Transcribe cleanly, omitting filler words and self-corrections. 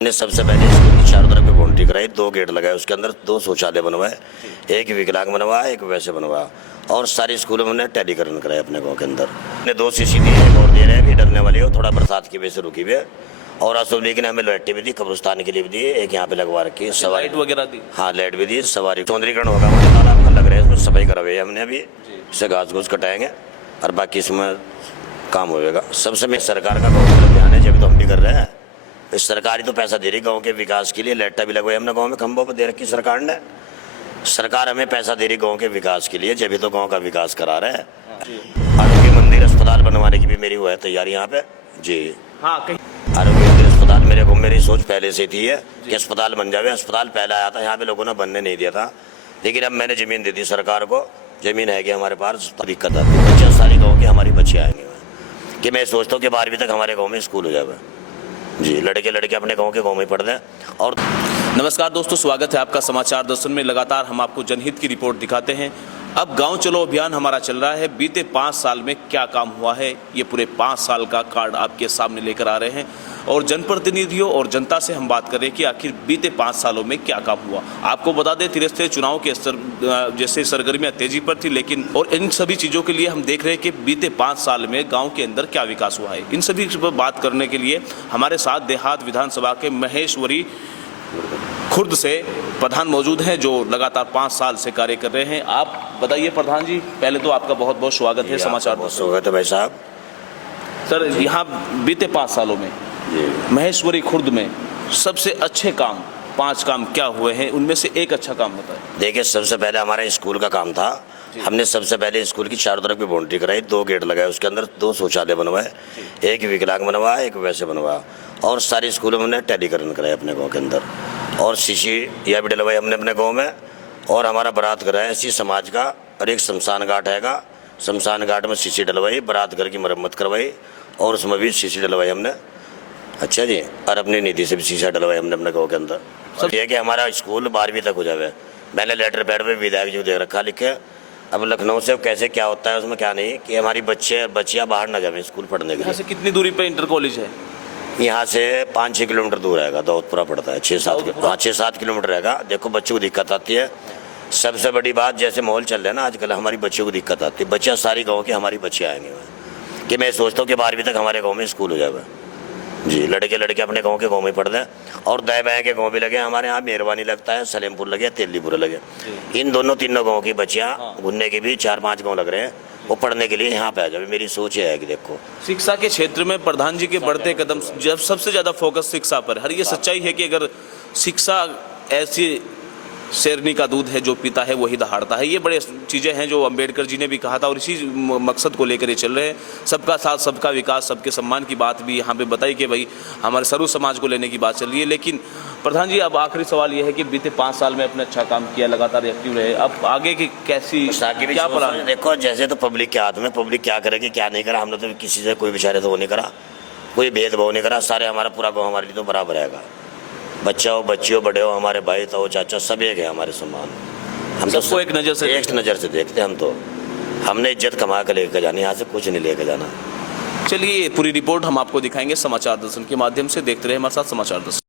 ने सबसे पहले स्कूल की चारों तरफ बाउंड्री कराई, 2 गेट लगाए, उसके अंदर 2 शौचालय बनवाए, एक विकलांग बनवाया, एक वैसे बनवाया और सारे स्कूलों में हमने टैलीकरण कराया अपने गांव के अंदर। ने 2 सीसी दी, एक और दे रहे हैं, अभी डलने वाली हो, थोड़ा बरसात की वजह से रुकी हुई है। और असूल लीग ने हमें लाइटें भी दी, कब्रिस्तान के लिए भी दी, एक यहाँ पे लगवा रखी सवारी लाइट वगैरह दी। हाँ, लाइट भी दी। सवारी सौंदर्यीकरण होगा, हमारे तालाब का लग रहा है, इसमें सफाई करवाई है हमने, अभी इसे घास घूस कटाएंगे और बाकी इसमें काम होगा। सबसे में सरकार का बहुत ध्यान है, जब तो हम भी कर रहे हैं। इस सरकार ही तो पैसा दे रही गांव के विकास के लिए, लाइटें भी लगवाई हमने गांव में, खंभों पर दे रखी सरकार ने। सरकार हमें पैसा दे रही गांव के विकास के लिए, जब तो गांव का विकास करा रहे हैं। आरोग्य मंदिर अस्पताल बनवाने की भी मेरी हुआ है तैयारी यहाँ पे जी। हाँ, आरोग्य मंदिर अस्पताल मेरी सोच पहले से थी है कि अस्पताल बन जावे। अस्पताल पहले आया था, यहाँ पे लोगों ने बनने नहीं दिया था, लेकिन अब मैंने जमीन दे दी सरकार को। जमीन है कि हमारे पास दिक्कत आती है, बच्चे सारी गाँव के हमारी बच्चे आएंगे कि मैं सोचता हूँ कि 12वीं तक हमारे गाँव में स्कूल हो जाए जी। लड़के अपने गांव में पढ़ रहे। और नमस्कार दोस्तों, स्वागत है आपका समाचार दर्शन में। लगातार हम आपको जनहित की रिपोर्ट दिखाते हैं। अब गांव चलो अभियान हमारा चल रहा है। बीते 5 साल में क्या काम हुआ है, ये पूरे 5 साल का कार्ड आपके सामने लेकर आ रहे हैं और जनप्रतिनिधियों और जनता से हम बात करें कि आखिर बीते 5 सालों में क्या काम हुआ। आपको बता दें, तिरस्ते चुनाव के जैसे सरगर्मियां तेजी पर थी, लेकिन और इन सभी चीज़ों के लिए हम देख रहे हैं कि बीते 5 साल में गाँव के अंदर क्या विकास हुआ है। इन सभी पर बात करने के लिए हमारे साथ देहात विधानसभा के महेश्वरी खुर्द से प्रधान मौजूद हैं, जो लगातार 5 साल से कार्य कर रहे हैं। आप बताइए प्रधान जी, पहले तो आपका बहुत बहुत स्वागत है समाचार। बहुत स्वागत है भाई साहब। सर, यहाँ बीते 5 सालों में महेश्वरी खुर्द में सबसे अच्छे काम 5 काम क्या हुए हैं, उनमें से एक अच्छा काम बताएं। देखिए, सबसे पहले हमारा स्कूल का काम था। हमने सबसे पहले स्कूल की चारों तरफ की बाउंड्री कराई, 2 गेट लगाए, उसके अंदर 2 शौचालय बनवाए, एक विकलांग बनवाया, एक वैसे बनवाया और सारे स्कूलों में हमने टैलीकरण कराया अपने गाँव के अंदर। और शीशी यह भी डलवाई हमने अपने गाँव में। और हमारा बारात घर है इसी समाज का, और एक शमशान घाट हैगा, शमशान घाट में शीशी डलवाई, बारात घर की मरम्मत करवाई और उसमें भी शीशी डलवाई हमने। अच्छा जी, और अपनी निधि से भी शीशा डलवाई हमने अपने गाँव के अंदर। सब ये कि हमारा स्कूल 12वीं तक हो जाए। मैंने लेटर पैड पे विधायक जी को दे रखा लिख के। अब लखनऊ से कैसे क्या होता है उसमें क्या नहीं, कि हमारी बच्चियाँ बाहर ना जाए स्कूल पढ़ने के लिए। यहाँ से कितनी दूरी पे इंटर कॉलेज है? यहाँ से 5-6 किलोमीटर दूर रहेगा, दाऊदपुरा पड़ता है, 6-7 किलोमीटर रहेगा। देखो, बच्चों को दिक्कत आती है। सबसे बड़ी बात, जैसे माहौल चल रहा है ना आजकल, हमारी बच्चों को दिक्कत आती है। बच्चियाँ सारी गाँव की हमारी बच्चियाँ आएंगे कि मैं सोचता हूँ कि 12वीं तक हमारे गाँव में स्कूल हो जाए जी। लड़के अपने गाँव में पढ़ रहे हैं और दाएँ बाएँ के गाँव भी लगे। हमारे यहाँ मेहरबानी लगता है, सलेमपुर लगे, तेलीपुर लगे। इन तीनों गाँव की बच्चियाँ घूमने के भी 4-5 गाँव लग रहे हैं, वो पढ़ने के लिए यहाँ पे आ जाए। मेरी सोच है कि देखो, शिक्षा के क्षेत्र में प्रधान जी के बढ़ते कदम, जब सबसे ज्यादा फोकस शिक्षा पर। हर ये सच्चाई है कि अगर शिक्षा ऐसी शेरनी का दूध है, जो पीता है वही दहाड़ता है। ये बड़े चीज़ें हैं जो अंबेडकर जी ने भी कहा था और इसी मकसद को लेकर ये चल रहे हैं। सबका साथ, सबका विकास, सबके सम्मान की बात भी यहाँ पे बताई कि भाई हमारे सर्व समाज को लेने की बात चल रही है। लेकिन प्रधान जी, अब आखिरी सवाल ये है कि बीते 5 साल में आपने अच्छा काम किया, लगातार एक्टिव रहे, अब आगे की कैसी क्या प्लान है? देखो, जैसे तो पब्लिक के हाथ में, पब्लिक क्या करेगी क्या नहीं करा। हमने तो किसी से कोई बेचारे तो वो नहीं करा, कोई भेदभाव नहीं करा। सारे हमारा पूरा गाँव हमारे लिए तो बराबर रहेगा। बच्चा हो, बच्ची हो, बड़े हो, हमारे भाई तो चाचा, सब एक है हमारे सम्मान। हम तो सबको एक नज़र से देखते हैं। हम तो हमने इज्जत कमा कर लेकर जानी, यहाँ से कुछ नहीं लेकर जाना। चलिए, पूरी रिपोर्ट हम आपको दिखाएंगे समाचार दर्शन के माध्यम से। देखते रहे हमारे साथ समाचार दर्शन।